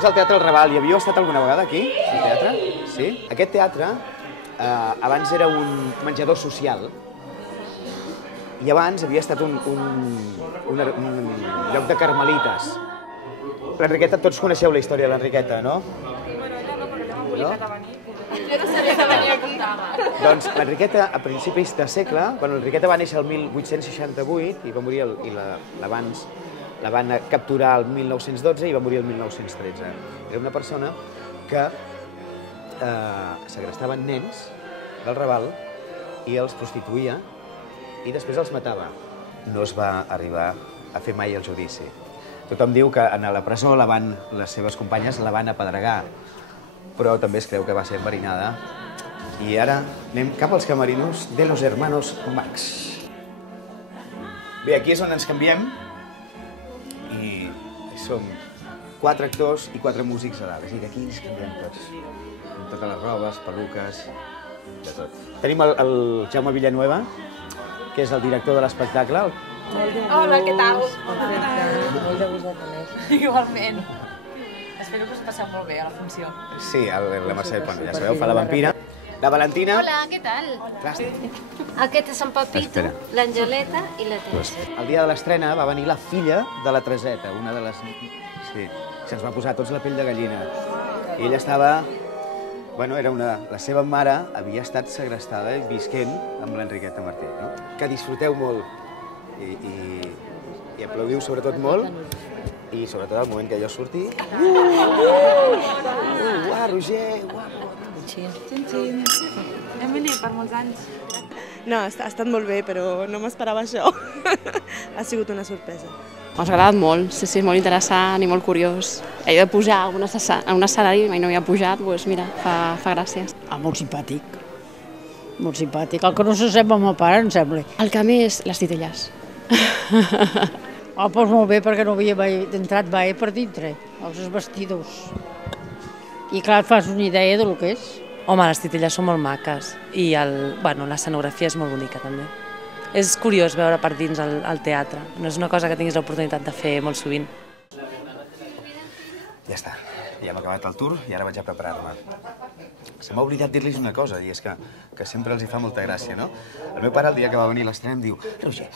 benvinguts al Teatre El Raval. Hi havíeu estat alguna vegada aquí, al teatre? Sí? Aquest teatre abans era un menjador social i abans havia estat un lloc de carmelites. L'Enriqueta, tots coneixeu la història de l'Enriqueta, no? Bueno, ella no, perquè l'hem obligat a venir. Jo no sabia que venia aquí. Doncs l'Enriqueta, a principis de segle, l'Enriqueta va néixer el 1868 i va morir, la van capturar el 1912 i va morir el 1913. Era una persona que segrestaven nens del Raval i els prostituïa i després els matava. No es va arribar a fer mai el judici. Tothom diu que a la presó les seves companyes la van apedregar, però també es creu que va ser enverinada. I ara anem cap als camerinos de los hermanos Marx. Bé, aquí és on ens canviem i som 4 actors i 4 músics a dalt. És a dir, aquí ens canviem tots. Amb totes les robes, peluques, de tot. Tenim el Jaume Villanueva, que és el director de l'espectacle. Hola, què tal? Molt de gust de conèixer. Igualment. Espero que us passeu molt bé a la funció. Sí, la Mercè, ja sabeu, fa la vampira. La Valentina... Hola, què tal? Aquest és en Pepito, l'Angeleta i la Teresa. El dia de l'estrena va venir la filla de la Tereseta, una de les... Sí, se'ns va posar tots la pell de gallina. I ella estava... Bueno, la seva mare havia estat segrestada i visquent amb l'Enriqueta Martí, no? Que disfruteu molt i aplaudiu sobretot molt i sobretot al moment que jo surti... Roger! Xin-xin. Hem venit per molts anys. No, ha estat molt bé, però no m'esperava això. Ha sigut una sorpresa. M'ha agradat molt, sí, molt interessant i molt curiós. He de pujar a un escenari, mai no havia pujat, doncs mira, fa gràcies. Molt simpàtic, molt simpàtic. El que no s'assembla amb el pare, em sembla. El que més, les titelles. Doncs molt bé, perquè no havia mai entrat mai per dintre, els vestidors. I clar, et fas una idea del que és. Home, les titelles són molt maques i l'escenografia és molt bonica també. És curiós veure per dins el teatre, no és una cosa que tinguis l'oportunitat de fer molt sovint. Ja està, ja hem acabat el tour i ara vaig a preparar-me. Se m'ha oblidat dir-los una cosa, i és que sempre els hi fa molta gràcia, no? El meu pare, el dia que va venir a l'estrena, em diu Roger,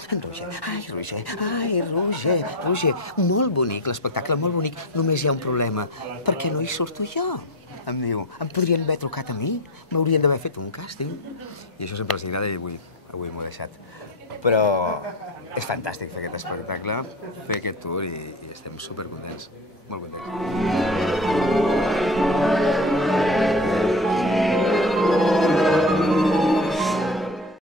Roger, molt bonic, l'espectacle molt bonic, només hi ha un problema, per què no hi surto jo? Em diu, em podrien haver trucat a mi? M'haurien d'haver fet un càsting? I això sempre els agrada i avui m'ho he deixat. Però és fantàstic fer aquest espectacle, fer aquest tour i estem supercontents, molt contents.